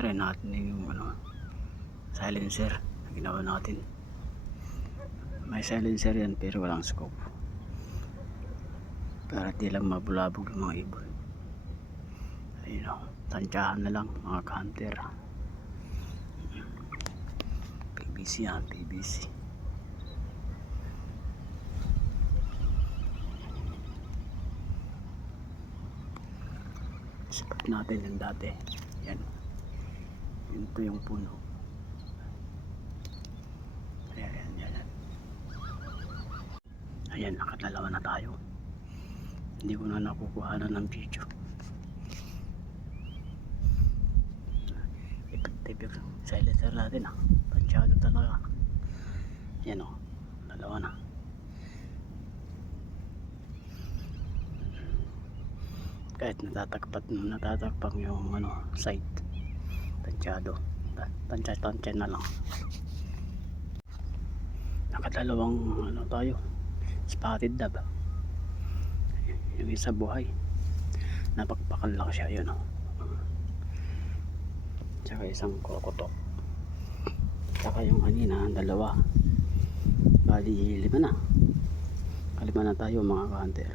try natin yung silencer na ginawa natin. May silencer yan pero walang scope, para di lang mabulabog yung mga ibon. Ayun, tansyahan na lang mga ka-hunter. PVC yan, PVC. Spot natin yung dati. Yan. Ito yung puno. Ayan. Ayan, nakadalawa na tayo. Hindi ko na nakukuhanan ng video. Effective yung silencer natin Pansyado talaga. Yan dalawa na. Kahit natatakpan yung side, tansyado, tansya na lang. Nakadalawang tayo, spotted dove. Yung isa buhay, napakpakan lang siya. Yun tsaka isang krokotok, tsaka yung kanina dalawa, bali lima na tayo mga ka-hunter.